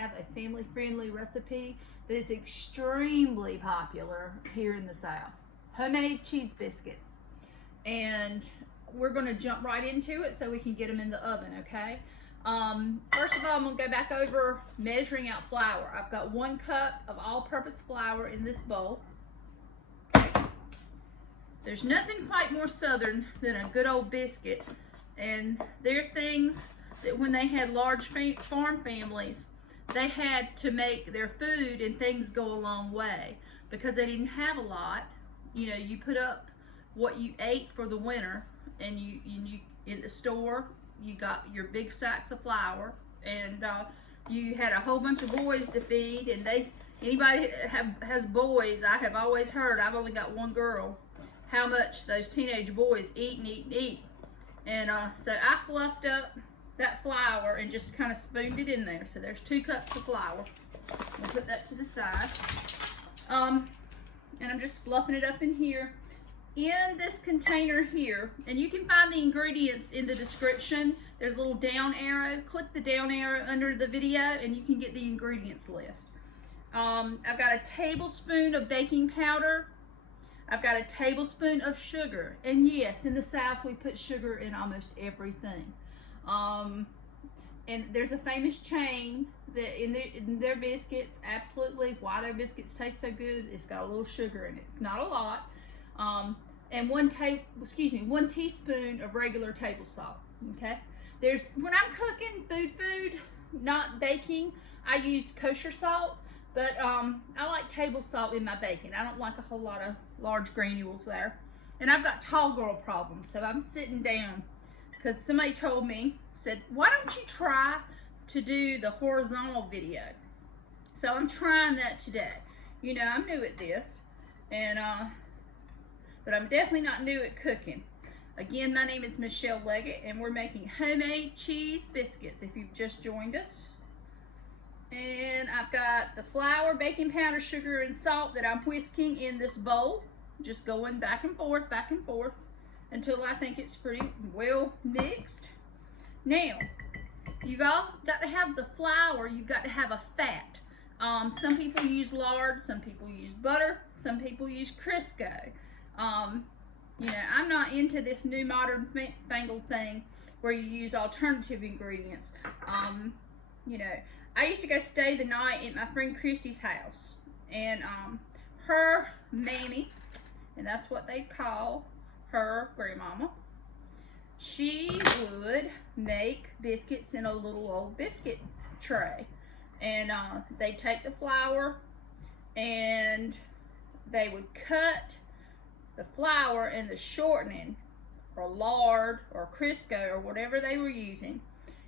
have a family-friendly recipe that is extremely popular here in the South. Homemade cheese biscuits. And we're going to jump right into it so we can get them in the oven, okay? First of all, I'm going to go back over measuring out flour. I've got 1 cup of all-purpose flour in this bowl. There's nothing quite more Southern than a good old biscuit. And there are things that when they had large farm families, they had to make their food and things go a long way because they didn't have a lot. You know, you put up what you ate for the winter, and you in the store, you got your big sacks of flour, and you had a whole bunch of boys to feed. And anybody has boys, I have always heard, I've only got 1 girl, how much those teenage boys eat and eat and eat. And so I fluffed up that flour and just kind of spooned it in there. So there's 2 cups of flour. We'll put that to the side. And I'm just fluffing it up in here. In this container here, and you can find the ingredients in the description. There's a little down arrow. Click the down arrow under the video and you can get the ingredients list. I've got a tablespoon of baking powder. I've got a tablespoon of sugar. And yes, in the South, we put sugar in almost everything. And there's a famous chain that in their biscuits, absolutely, why their biscuits taste so good, it's got a little sugar in it. It's not a lot. And 1 teaspoon of regular table salt, okay? When I'm cooking food, not baking, I use kosher salt. But I like table salt in my baking. I don't like a whole lot of large granules there. And I've got tall girl problems, so I'm sitting down because somebody told me, said, why don't you try to do the horizontal video? So I'm trying that today. You know, I'm new at this, and but I'm definitely not new at cooking. Again, my name is Michelle Leggett, and we're making homemade cheese biscuits if you've just joined us. And I've got the flour, baking powder, sugar, and salt that I'm whisking in this bowl. Just going back and forth until I think it's pretty well mixed. Now, you've all got to have the flour, you've got to have a fat. Some people use lard, some people use butter, some people use Crisco. You know, I'm not into this new modern fangled thing where you use alternative ingredients. You know, I used to go stay the night at my friend Christy's house, and her mammy, and that's what they call her grandmama, she would make biscuits in a little old biscuit tray. And they'd take the flour and they would cut the flour and the shortening, or lard or Crisco or whatever they were using,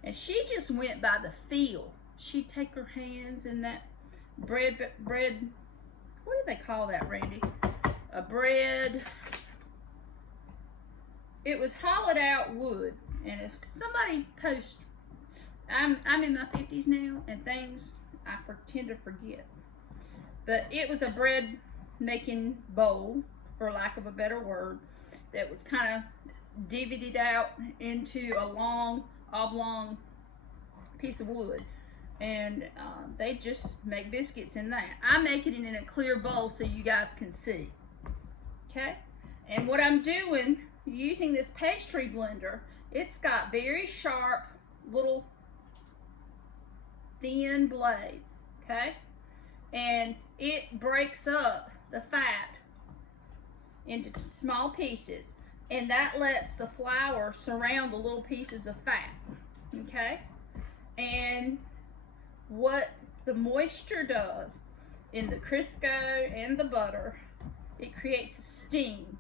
and she just went by the feel. She'd take her hands in that bread, what do they call that, Randy? A bread, it was hollowed out wood. And if somebody posts, I'm in my 50s now, and things I tend to forget. But it was a bread making bowl, for lack of a better word, that was kind of divided out into a long, oblong piece of wood. And they just make biscuits in that. I make it in a clear bowl so you guys can see. Okay? And what I'm doing, using this pastry blender, it's got very sharp little thin blades, okay? And it breaks up the fat into small pieces, and that lets the flour surround the little pieces of fat, okay? And what the moisture does in the Crisco and the butter, it creates a steam.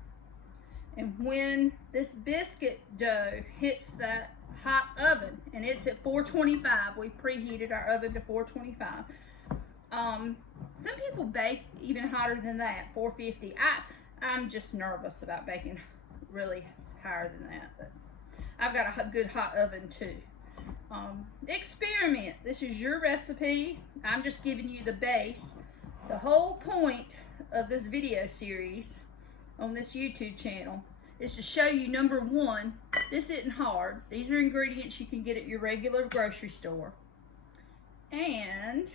And when this biscuit dough hits that hot oven, and it's at 425, we preheated our oven to 425. Some people bake even hotter than that, 450. I'm just nervous about baking really higher than that, but I've got a good hot oven too. Experiment. This is your recipe. I'm just giving you the base. The whole point of this video series on this YouTube channel is to show you, number one, this isn't hard. These are ingredients you can get at your regular grocery store. And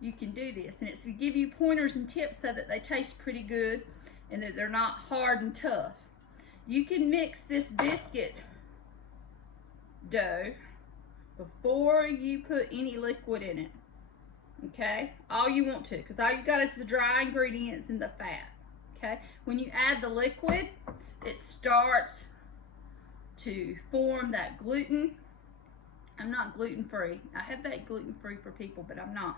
you can do this, and it's to give you pointers and tips so that they taste pretty good and that they're not hard and tough. You can mix this biscuit dough before you put any liquid in it, okay? All you want to, because all you got is the dry ingredients and the fat, okay? When you add the liquid, it starts to form that gluten. I'm not gluten-free. I have that gluten-free for people, but I'm not.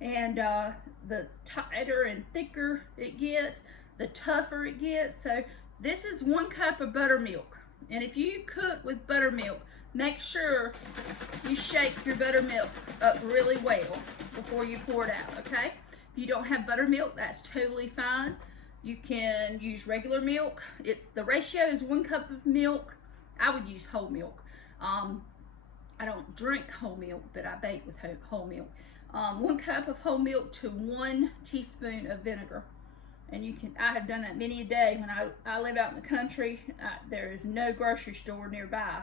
And the tighter and thicker it gets, the tougher it gets. So this is 1 cup of buttermilk. And if you cook with buttermilk, make sure you shake your buttermilk up really well before you pour it out, okay? If you don't have buttermilk, that's totally fine. You can use regular milk. The ratio is 1 cup of milk. I would use whole milk. I don't drink whole milk, but I bake with whole milk. 1 cup of whole milk to 1 teaspoon of vinegar. And I have done that many a day. When I live out in the country, there is no grocery store nearby.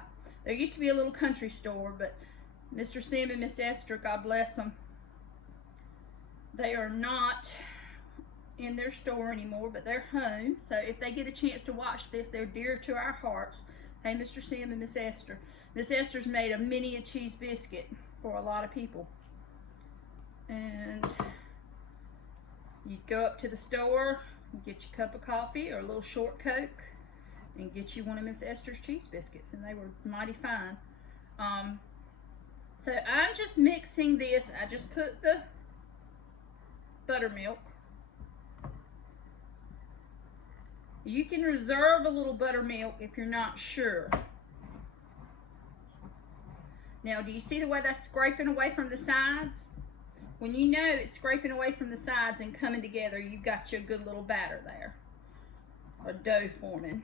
There used to be a little country store, but Mr. Sim and Miss Esther, God bless them, they are not in their store anymore, but they're home. So if they get a chance to watch this, they're dear to our hearts. Hey, Mr. Sim and Miss Esther. Miss Esther's made a mini cheese biscuit for a lot of people. And you go up to the store, get your cup of coffee or a little short Coke, and get you one of Miss Esther's cheese biscuits, and they were mighty fine. So I'm just mixing this. I just put the buttermilk. You can reserve a little buttermilk if you're not sure. Now, do you see the way that's scraping away from the sides? When you know it's scraping away from the sides and coming together, you've got your good little batter there, or dough forming.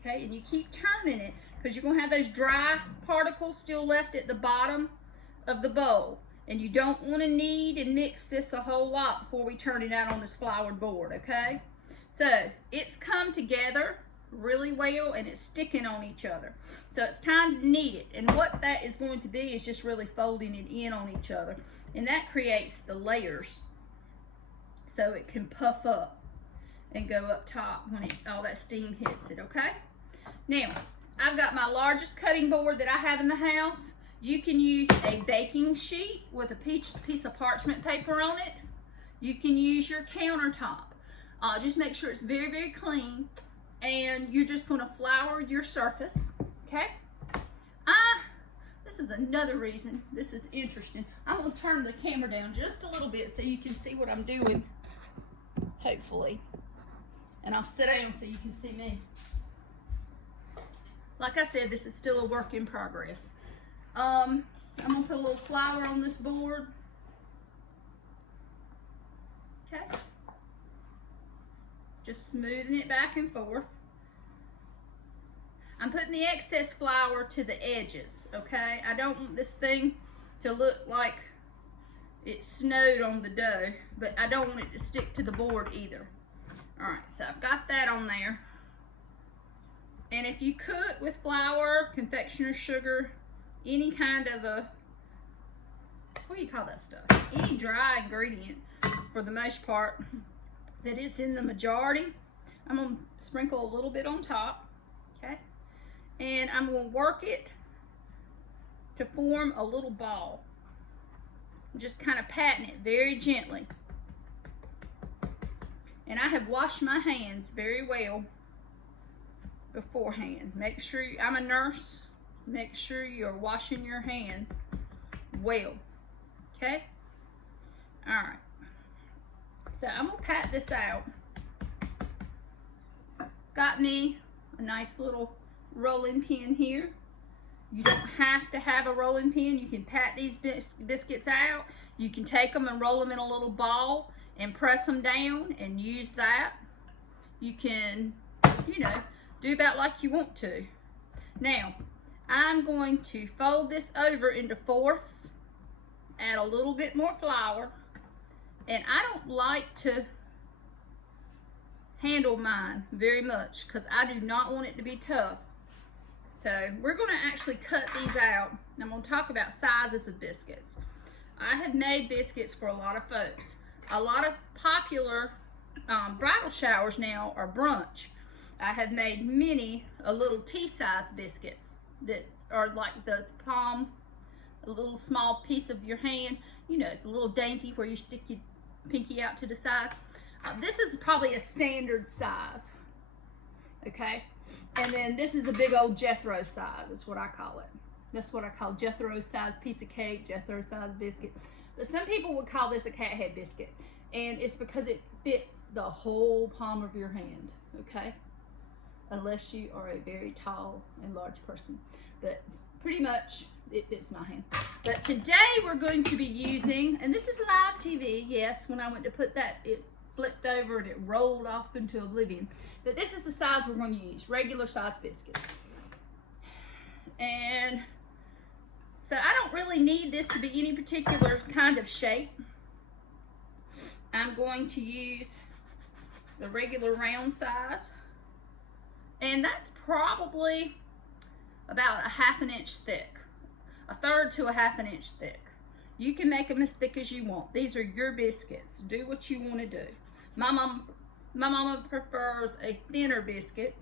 Okay, and you keep turning it because you're going to have those dry particles still left at the bottom of the bowl. And you don't want to knead and mix this a whole lot before we turn it out on this floured board, okay? So it's come together really well and it's sticking on each other. So it's time to knead it. And what that is going to be is just really folding it in on each other. And that creates the layers so it can puff up and go up top when all that steam hits it, okay? Now, I've got my largest cutting board that I have in the house. You can use a baking sheet with a piece of parchment paper on it. You can use your countertop. Just make sure it's very, very clean. And you're just going to flour your surface, okay? This is another reason this is interesting. I'm going to turn the camera down just a little bit so you can see what I'm doing, hopefully. And I'll sit down so you can see me. Like I said, this is still a work in progress. I'm going to put a little flour on this board. Okay. Just smoothing it back and forth. I'm putting the excess flour to the edges, okay? I don't want this thing to look like it snowed on the dough, but I don't want it to stick to the board either. All right, so I've got that on there. And if you cook with flour, confectioner's sugar, any kind of what do you call that stuff? Any dry ingredient, for the most part, that is in the majority, I'm going to sprinkle a little bit on top, okay? And I'm going to work it to form a little ball. I'm just kind of patting it very gently. And I have washed my hands very well beforehand. Make sure, I'm a nurse, make sure you're washing your hands well, okay? All right. So I'm gonna pat this out. Got me a nice little rolling pin here. You don't have to have a rolling pin. You can pat these biscuits out. You can take them and roll them in a little ball and press them down and use that. You can, you know, do about like you want to. Now, I'm going to fold this over into fourths, add a little bit more flour. And I don't like to handle mine very much because I do not want it to be tough. So we're going to actually cut these out. And I'm going to talk about sizes of biscuits. I have made biscuits for a lot of folks. A lot of popular bridal showers now are brunch. I have made many a little tea-size biscuits that are like the palm, a little small piece of your hand, you know, the little dainty where you stick your pinky out to the side. This is probably a standard size, okay? And then this is a big old Jethro size, is what I call it. That's what I call Jethro size piece of cake, Jethro size biscuit. But some people would call this a cat head biscuit, and it's because it fits the whole palm of your hand, okay? Unless you are a very tall and large person. But pretty much it fits my hand. But today we're going to be using, and this is live TV, yes, when I went to put that, it flipped over and it rolled off into oblivion. But this is the size we're going to use, regular size biscuits. And so I don't really need this to be any particular kind of shape. I'm going to use the regular round size. And that's probably about a 1/2 inch thick, 1/3 to a 1/2 inch thick. You can make them as thick as you want. These are your biscuits. Do what you want to do. My mama prefers a thinner biscuit.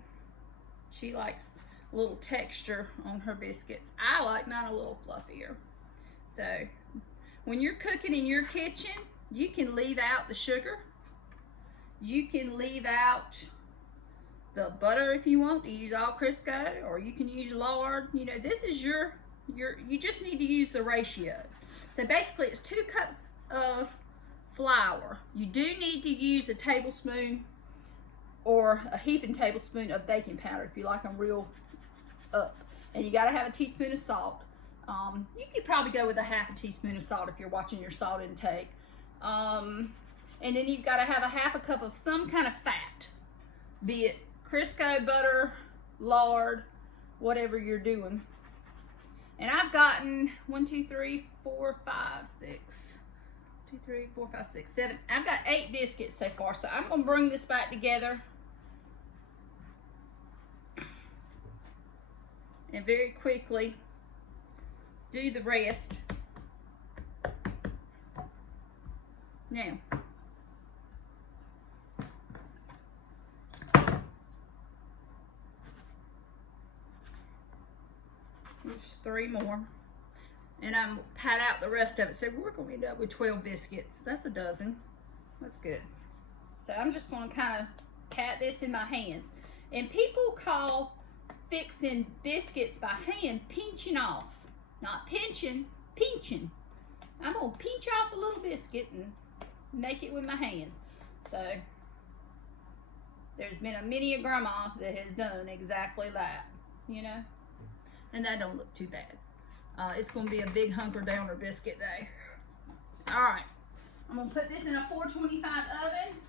She likes a little texture on her biscuits. I like mine a little fluffier. So when you're cooking in your kitchen, you can leave out the sugar. You can leave out the butter if you want to use all Crisco, or you can use lard. You know, this is you just need to use the ratios. So basically it's 2 cups of flour. You do need to use a tablespoon or a heaping tablespoon of baking powder if you like them real up. And you got to have a teaspoon of salt. You could probably go with a 1/2 teaspoon of salt if you're watching your salt intake. And then you've got to have a 1/2 cup of some kind of fat, be it Crisco, butter, lard, whatever you're doing. And I've gotten 1, 2, 3, 4, 5, 6, 2, 3, 4, 5, 6, 7. I've got 8 biscuits so far. So I'm going to bring this back together and very quickly do the rest. Now, there's 3 more, and I'm pat out the rest of it. So we're going to end up with 12 biscuits. That's a dozen. That's good. So I'm just going to kind of pat this in my hands. And people call fixing biscuits by hand pinching off. Not pinching, pinching. I'm going to pinch off a little biscuit and make it with my hands. So there's been many a grandma that has done exactly that, you know. And that don't look too bad. It's going to be a big hunker downer biscuit day. All right, I'm going to put this in a 425 oven